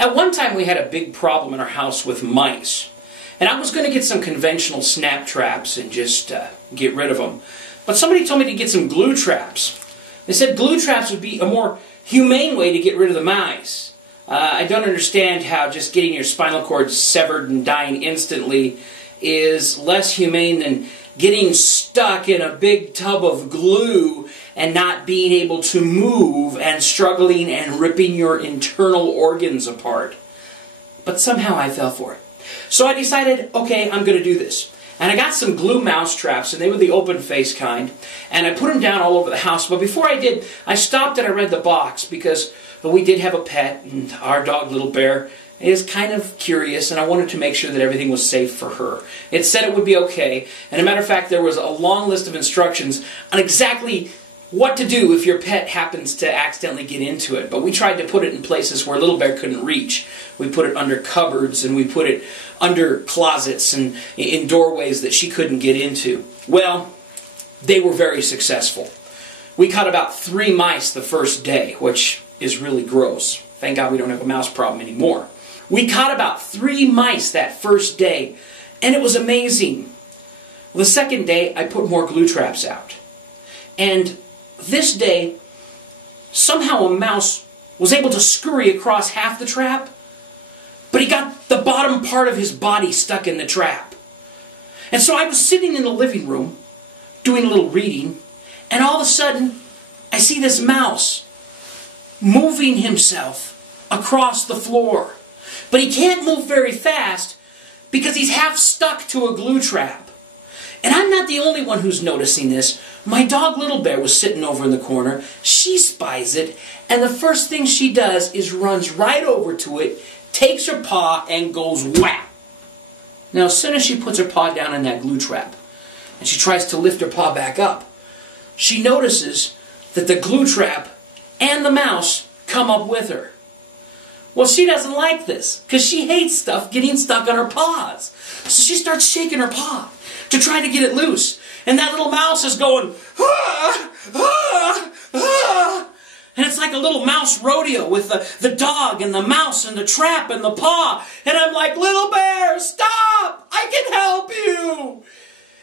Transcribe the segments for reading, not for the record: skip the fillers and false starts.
At one time we had a big problem in our house with mice. And I was going to get some conventional snap traps and just get rid of them. But somebody told me to get some glue traps. They said glue traps would be a more humane way to get rid of the mice. I don't understand how just getting your spinal cord severed and dying instantly is less humane than getting stuck in a big tub of glue and not being able to move and struggling and ripping your internal organs apart. But somehow I fell for it. So I decided, okay, I'm going to do this. And I got some glue mouse traps, and they were the open face kind, and I put them down all over the house. But before I did, I stopped and I read the box, because we did have a pet, and our dog, Little Bear, is kind of curious, and I wanted to make sure that everything was safe for her. It said it would be okay, and as a matter of fact, there was a long list of instructions on exactly what to do if your pet happens to accidentally get into it. But we tried to put it in places where Little Bear couldn't reach. We put it under cupboards, and we put it under closets and in doorways that she couldn't get into. Well, they were very successful. We caught about 3 mice the first day, which is really gross. Thank God we don't have a mouse problem anymore. We caught about 3 mice that first day, and it was amazing. Well, the second day, I put more glue traps out. And this day, somehow a mouse was able to scurry across half the trap, but he got the bottom part of his body stuck in the trap. And so I was sitting in the living room, doing a little reading, and all of a sudden, I see this mouse moving himself across the floor. But he can't move very fast because he's half stuck to a glue trap. And I'm not the only one who's noticing this. My dog Little Bear was sitting over in the corner. She spies it, and the first thing she does is runs right over to it, takes her paw, and goes whap. Now, as soon as she puts her paw down in that glue trap, and she tries to lift her paw back up, she notices that the glue trap and the mouse come up with her. Well, she doesn't like this, because she hates stuff getting stuck on her paws. So she starts shaking her paw to try to get it loose. And that little mouse is going, ah, ah, ah. And it's like a little mouse rodeo with the dog and the mouse and the trap and the paw. And I'm like, Little Bear, stop! I can help you!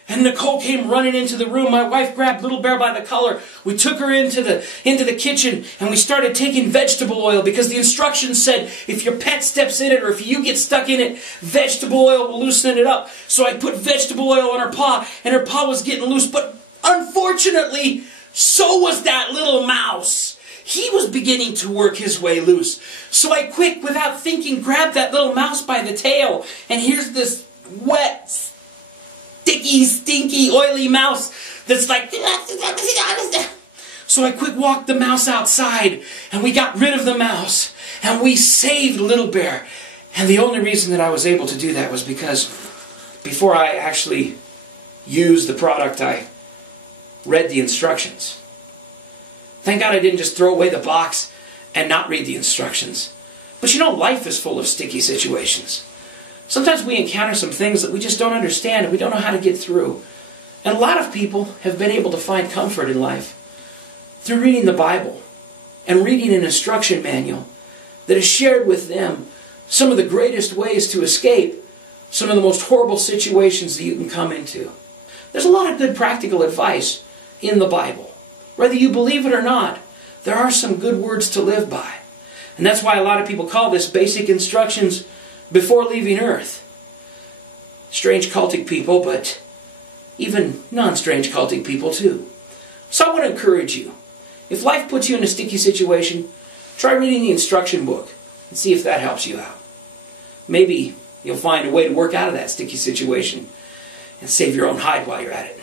And Nicole came running into the room. My wife grabbed Little Bear by the collar. We took her into the kitchen, and we started taking vegetable oil, because the instructions said if your pet steps in it or if you get stuck in it, vegetable oil will loosen it up. So I put vegetable oil on her paw, and her paw was getting loose. But unfortunately, so was that little mouse. He was beginning to work his way loose. So I quick, without thinking, grabbed that little mouse by the tail, and here's this wet, sticky, stinky, oily mouse that's like... So I quick walked the mouse outside, and we got rid of the mouse, and we saved Little Bear. And the only reason that I was able to do that was because before I actually used the product, I read the instructions. Thank God I didn't just throw away the box and not read the instructions. But you know, life is full of sticky situations. Sometimes we encounter some things that we just don't understand and we don't know how to get through. And a lot of people have been able to find comfort in life through reading the Bible and reading an instruction manual that has shared with them some of the greatest ways to escape some of the most horrible situations that you can come into. There's a lot of good practical advice in the Bible. Whether you believe it or not, there are some good words to live by. And that's why a lot of people call this basic instructions before leaving Earth. Strange cultic people, but even non-strange cultic people too. So I want to encourage you. If life puts you in a sticky situation, try reading the instruction book and see if that helps you out. Maybe you'll find a way to work out of that sticky situation and save your own hide while you're at it.